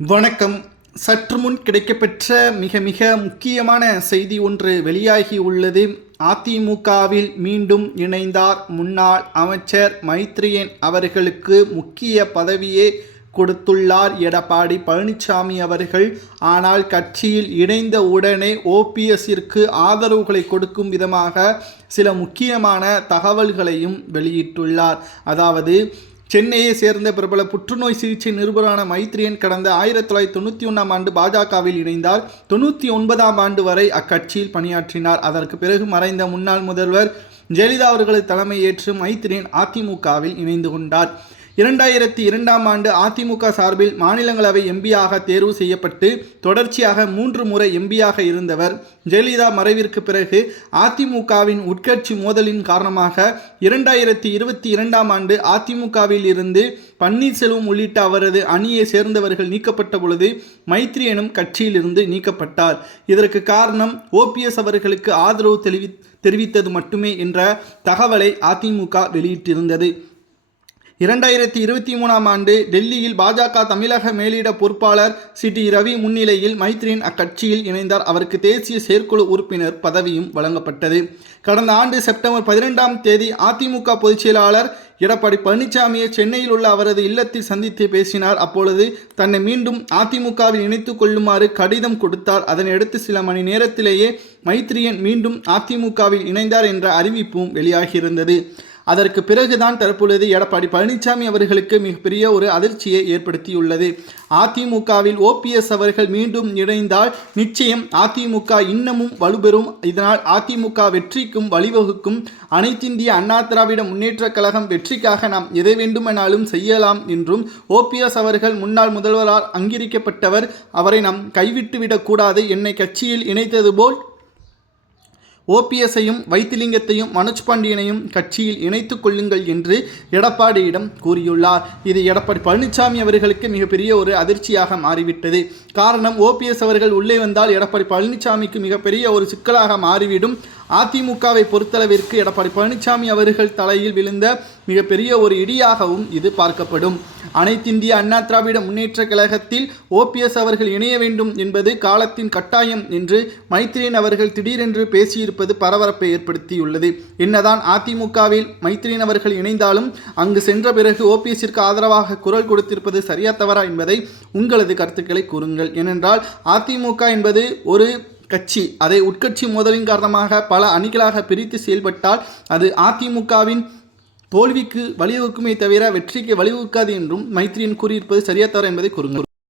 வணக்கம். சற்று முன் கிடைக்கப்பெற்ற மிக மிக முக்கியமான செய்தி ஒன்று வெளியாகி உள்ளது. அதிமுகவில் மீண்டும் இணைந்தார் முன்னாள் அமைச்சர் மைத்ரியன் அவர்களுக்கு முக்கிய பதவியே கொடுத்துள்ளார் எடப்பாடி பழனிசாமி அவர்கள். ஆனால் கட்சியில் இணைந்த உடனே ஓபிஎஸ்ஸிற்கு ஆதரவுகளை கொடுக்கும் விதமாக சில முக்கியமான தகவல்களையும் வெளியிட்டுள்ளார். அதாவது சென்னையை சேர்ந்த பிரபல புற்றுநோய் சிகிச்சை நிருபரான மைத்ரியன் கடந்த ஆயிரத்தி தொள்ளாயிரத்தி தொண்ணூற்றி ஒன்றாம் ஆண்டு பாஜகவில் இணைந்தார். தொண்ணூற்றி ஒன்பதாம் ஆண்டு வரை அக்கட்சியில் பணியாற்றினார். அதற்கு பிறகு மறைந்த முன்னாள் முதல்வர் ஜெயலலிதா அவர்களது தலைமை ஏற்று மைத்ரியன் அதிமுகவில் இணைந்து கொண்டார். இரண்டாயிரத்தி இரண்டாம் ஆண்டு அதிமுக சார்பில் மாநிலங்களவை எம்பியாக தேர்வு செய்யப்பட்டு தொடர்ச்சியாக மூன்று முறை எம்பியாக இருந்தவர். ஜெயலலிதா மறைவிற்கு பிறகு அதிமுகவின் உட்கட்சி மோதலின் காரணமாக இரண்டாயிரத்தி இருபத்தி இரண்டாம் ஆண்டு அதிமுகவில் இருந்து பன்னீர்செல்வம் உள்ளிட்ட அவரது அணியை சேர்ந்தவர்கள் நீக்கப்பட்ட பொழுது மைத்ரி எனும் கட்சியிலிருந்து நீக்கப்பட்டார். இதற்கு காரணம் ஓபிஎஸ் அவர்களுக்கு ஆதரவு தெரிவி தெரிவித்தது மட்டுமே என்ற தகவலை அதிமுக வெளியிட்டிருந்தது. இரண்டாயிரத்தி இருபத்தி மூணாம் ஆண்டு டெல்லியில் பாஜக தமிழக மேலிட பொறுப்பாளர் சி டி ரவி முன்னிலையில் மைத்ரியின் அக்கட்சியில் இணைந்தார். அவருக்கு தேசிய செயற்குழு உறுப்பினர் பதவியும் வழங்கப்பட்டது. கடந்த ஆண்டு செப்டம்பர் பதினெண்டாம் தேதி அதிமுக பொதுச்செயலாளர் எடப்பாடி பழனிசாமியை சென்னையில் உள்ள அவரது இல்லத்தில் சந்தித்து பேசினார். அப்பொழுது தன்னை மீண்டும் அதிமுகவில் இணைத்துக் கொள்ளுமாறு கடிதம் கொடுத்தார். அதனையடுத்து சில மணி நேரத்திலேயே மைத்ரியன் மீண்டும் அதிமுகவில் இணைந்தார் என்ற அறிவிப்பும் வெளியாகியிருந்தது. அதற்கு பிறகுதான் தற்பொழுது எடப்பாடி பழனிசாமி அவர்களுக்கு மிகப்பெரிய ஒரு அதிர்ச்சியை ஏற்படுத்தியுள்ளது. அதிமுகவில் ஓபிஎஸ் அவர்கள் மீண்டும் இணைந்தால் நிச்சயம் அதிமுக இன்னமும் வலுப்பெறும் இதனால் அதிமுக வெற்றிக்கும் வழிவகுக்கும். அனைத்திந்திய அண்ணா திராவிட முன்னேற்றக் கழகம் வெற்றிக்காக நாம் எதை வேண்டுமானாலும் செய்யலாம் என்றும் ஓபிஎஸ் அவர்கள் முன்னாள் முதல்வரால் அங்கீகரிக்கப்பட்டவர். அவரை நாம் கைவிட்டுவிடக்கூடாது என்னை கட்சியில் இணைத்தது போல் ஓபிஎஸையும் வைத்திலிங்கத்தையும் மனோஜ் பாண்டியனையும் கட்சியில் இணைத்துக் கொள்ளுங்கள் என்று எடப்பாடியிடம் கூறியுள்ளார். இது எடப்பாடி பழனிசாமி அவர்களுக்கு மிகப்பெரிய ஒரு அதிர்ச்சியாக மாறிவிட்டது. காரணம் ஓபிஎஸ் அவர்கள் உள்ளே வந்தால் எடப்பாடி பழனிசாமிக்கு மிகப்பெரிய ஒரு சிக்கலாக மாறிவிடும். அதிமுகவை பொறுத்தளவிற்கு எடப்பாடி பழனிசாமி அவர்கள் தலையில் விழுந்த மிகப்பெரிய ஒரு இடியாகவும் இது பார்க்கப்படும். அனைத்திந்திய அண்ணா திராவிட முன்னேற்ற கழகத்தில் ஓபிஎஸ் அவர்கள் இணைய வேண்டும் என்பது காலத்தின் கட்டாயம் என்று மைத்ரேன் அவர்கள் திடீரென்று பேசியிருப்பது பரபரப்பை ஏற்படுத்தியுள்ளது. என்னதான் அதிமுகவில் மைத்ரேன் அவர்கள் இணைந்தாலும் அங்கு சென்ற பிறகு ஓபிஎஸ்ஸிற்கு ஆதரவாக குரல் கொடுத்திருப்பது சரியா தவறா என்பதை உங்களது கருத்துக்களை கூறுங்கள். ஏனென்றால் அதிமுக என்பது ஒரு கட்சி. அதை உட்கட்சி மோதலின் காரணமாக பல அணிகளாக பிரித்து செயல்பட்டால் அது அதிமுகவின் தோல்விக்கு வழிவகுக்குமே தவிர வெற்றிக்கு வழிவகுக்காது என்றும் மைத்ரியன் கூறியிருப்பது சரியா தவறா என்பதை கூறுங்கள்.